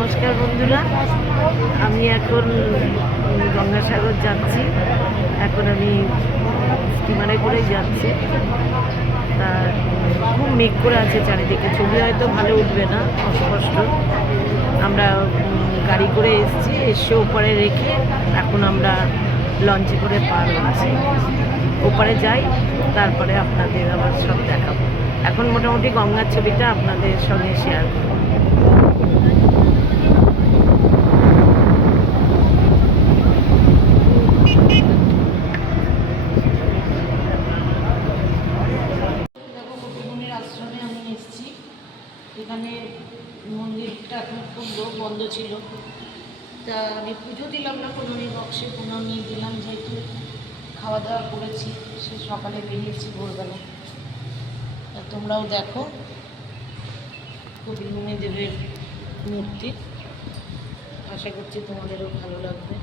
নমস্কার বন্ধুরা, আমি এখন গঙ্গাসাগর যাচ্ছি। এখন আমি স্টিমারে করেই যাচ্ছি। তা খুব মেঘ করে আছে চারিদিকে, ছবি হয়তো ভালো উঠবে না, অস্পষ্ট। আমরা গাড়ি করে এসে ওপারে রেখে এখন আমরা লঞ্চে করে পার হচ্ছি। ওপারে যাই, তারপরে আপনাদের আবার সব দেখাবো। এখন মোটামুটি গঙ্গার ছবিটা আপনাদের সঙ্গে শেয়ার করবো। আশ্রমে আমি এসেছি। এখানে মন্দিরটা এখন খুব লোক বন্ধ ছিল, তা আমি পুজো দিলাম না, কোনো বক্সে প্রণাম নিয়ে দিলাম। যেহেতু খাওয়া দাওয়া করেছি, সে সকালে বেরিয়েছি ভোরবেলা। তোমরাও দেখো কপিলমুনি দেবের মূর্তি, আশা করছি তোমাদেরও ভালো লাগবে।